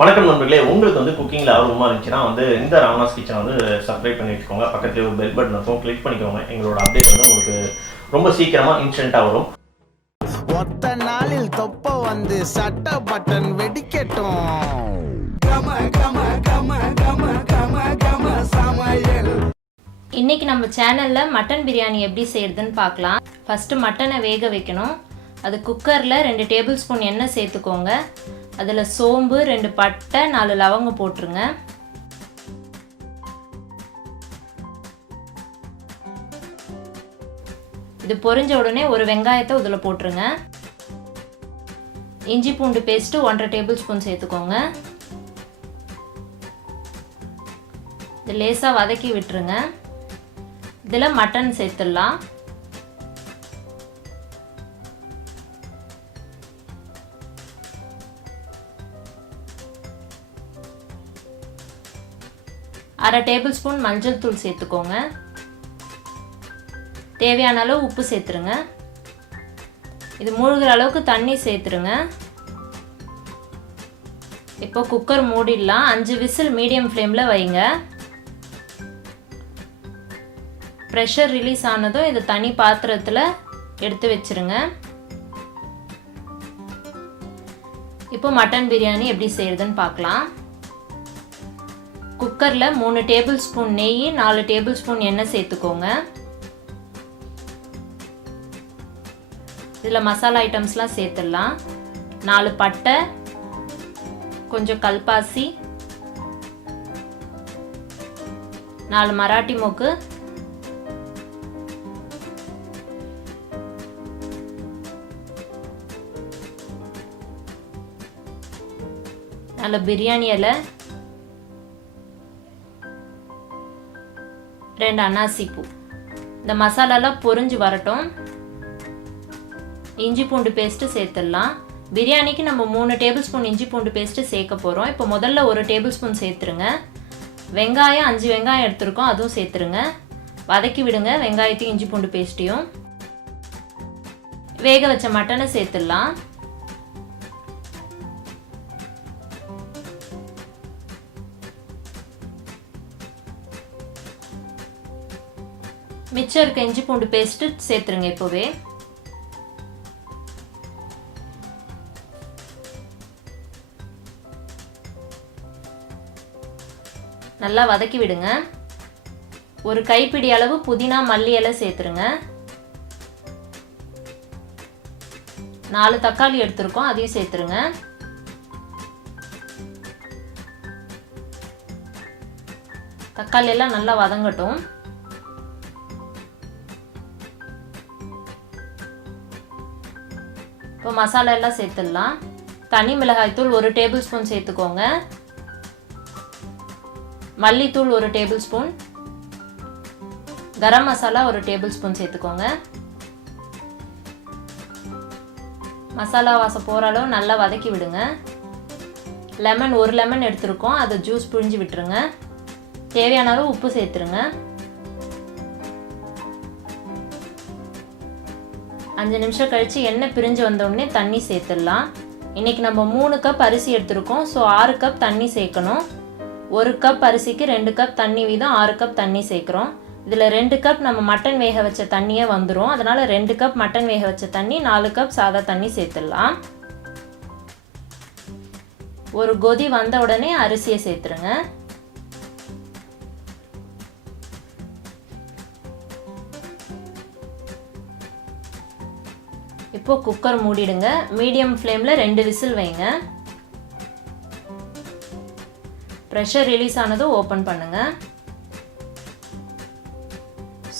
வணக்கம் நண்பர்களே, உங்களுக்கு வந்து குக்கிங்கில் ஆர்வமாக இருந்துச்சுன்னா இந்த ராமநாஸ் கிச்சனை சப்ஸ்கிரைப் பண்ணி வச்சுக்கோங்க. பக்கத்துலேயே ஒரு பெல் பட்டன் இருக்கும், கிளிக் பண்ணிக்கோங்க. எங்களோட அப்டேட் உங்களுக்கு ரொம்ப சீக்கிரமாக இன்ஸ்டண்ட்டாக வரும். ஒத்த நாளில் தொப்ப சட்ட பட்டன் வெடிக்கட்டும். இன்னைக்கு நம்ம சேனலில் மட்டன் பிரியாணி எப்படி செய்யறதுன்னு பார்க்கலாம். ஃபஸ்ட்டு மட்டனை வேக வைக்கணும். அது குக்கரில் 2 டேபிள் ஸ்பூன் எண்ணெய் சேர்த்துக்கோங்க. அதில் சோம்பு, 2 பட்டை, 4 லவங்கம் போட்டுருங்க. இது பொரிஞ்ச உடனே ஒரு வெங்காயத்தை இதில் போட்டுருங்க. இஞ்சி பூண்டு பேஸ்ட்டு 1.5 டேபிள் ஸ்பூன் சேர்த்துக்கோங்க. இது லேசாக வதக்கி விட்டுருங்க. இதில் மட்டன் சேர்த்துடலாம். அரை டேபிள் ஸ்பூன் மஞ்சள் தூள் சேர்த்துக்கோங்க. தேவையான அளவு உப்பு சேர்த்துருங்க. இது மூழ்கிற அளவுக்கு தண்ணி சேர்த்துருங்க. இப்போ குக்கர் மூடிடலாம். 5 விசில் மீடியம் ஃப்ளேமில் வைங்க. ப்ரெஷர் ரிலீஸ் ஆனதும் இது தனி பாத்திரத்தில் எடுத்து வச்சிருங்க. இப்போ மட்டன் பிரியாணி எப்படி செய்யறதுன்னு பார்க்கலாம். குக்கரில் 3 டேபிள் ஸ்பூன் நெய், 4 டேபிள் ஸ்பூன் எண்ணெய் சேர்த்துக்கோங்க. இதில் மசாலா ஐட்டம்ஸ்லாம் சேர்த்துடலாம். 4 பட்டை, கொஞ்சம் கல்பாசி, 4 மராட்டி மொக்கு, நல்ல பிரியாணி இலை, 2 அன்னாசி பூ. இந்த மசாலாலாம் பொரிஞ்சு வரட்டும். இஞ்சி பூண்டு பேஸ்ட்டு சேர்த்துடலாம். பிரியாணிக்கு நம்ம 3 டேபிள் ஸ்பூன் இஞ்சி பூண்டு பேஸ்ட்டு சேர்க்க போகிறோம். இப்போ முதல்ல 1 டேபிள் ஸ்பூன் சேர்த்துருங்க. வெங்காயம் 5 வெங்காயம் எடுத்துருக்கோம், அதுவும் சேர்த்துருங்க. வதக்கி விடுங்க வெங்காயத்தையும் இஞ்சி பூண்டு பேஸ்ட்டையும். வேக வச்ச மட்டனை சேர்த்துடலாம். மிச்சம் இருக்க இஞ்சி பூண்டு பேஸ்ட்டு சேர்த்துருங்க. இப்போவே நல்லா வதக்கி விடுங்க. ஒரு கைப்பிடி அளவு புதினா மல்லி இலை சேர்த்துருங்க. 4 தக்காளி எடுத்துருக்கோம், அதையும் சேர்த்துருங்க. தக்காளி எல்லாம் நல்லா வதங்கட்டும். இப்போ மசாலா எல்லாம் சேர்த்துடலாம். தனி மிளகாய்த்தூள் 1 டேபிள் ஸ்பூன் சேர்த்துக்கோங்க. மல்லித்தூள் 1 table spoon, garam masala 1 table spoon சேர்த்துக்கோங்க. மசாலா வாசம் போகிற அளவு நல்லா வதக்கி விடுங்க. லெமன் 1 லெமன் எடுத்துருக்கோம், அதை ஜூஸ் புழிஞ்சு விட்டுருங்க. தேவையான அளவு உப்பு சேர்த்துருங்க. 5 நிமிஷம் கழித்து எண்ணெய் பிரிஞ்சு வந்தோடனே தண்ணி சேர்த்துடலாம். இன்றைக்கி நம்ம 3 கப் அரிசி எடுத்துருக்கோம், ஸோ 6 கப் தண்ணி சேர்க்கணும். 1 கப் அரிசிக்கு 2 கப் தண்ணி வீதம் 6 கப் தண்ணி சேர்க்குறோம். இதில் 2 கப் நம்ம மட்டன் வேக வச்ச தண்ணியே வந்துடும். அதனால் 2 கப் மட்டன் வேக வச்ச தண்ணி, 4 கப் சாதா தண்ணி சேர்த்துடலாம். ஒரு கொதி வந்த உடனே அரிசியை சேர்த்துருங்க. இப்போ குக்கர் மூடிடுங்க. மீடியம் ஃப்ளேமில் 2 விசில் வைங்க. ப்ரெஷர் ரிலீஸ் ஆனதும் ஓப்பன் பண்ணுங்க.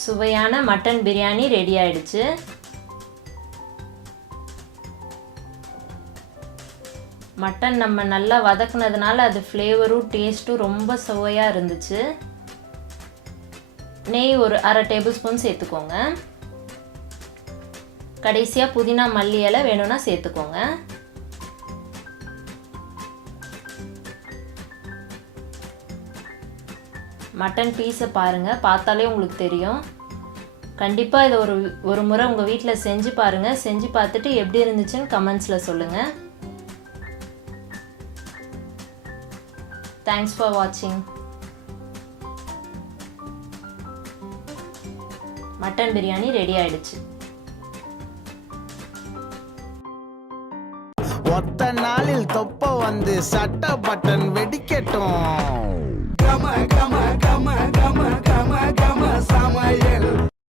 சுவையான மட்டன் பிரியாணி ரெடி ஆயிடுச்சு. மட்டன் நம்ம நல்லா வதக்குனதுனால அது ஃப்ளேவரும் டேஸ்ட்டும் ரொம்ப சுவையாக இருந்துச்சு. நெய் ஒரு அரை டேபிள் ஸ்பூன் சேர்த்துக்கோங்க. கடைசியாக புதினா மல்லி இலை வேணும்னா சேர்த்துக்கோங்க. மட்டன் பீஸை பாருங்கள், பார்த்தாலே உங்களுக்கு தெரியும். கண்டிப்பாக இதை ஒரு முறை உங்கள் வீட்டில் செஞ்சு பாருங்கள். செஞ்சு பார்த்துட்டு எப்படி இருந்துச்சுன்னு கமெண்ட்ஸில் சொல்லுங்கள். தேங்க்ஸ் ஃபார் வாட்சிங். மட்டன் பிரியாணி ரெடி ஆயிடுச்சு. ஒத்த நாளில் தொப்ப வந்து சட்ட பட்டன் வெடிக்கட்டும்.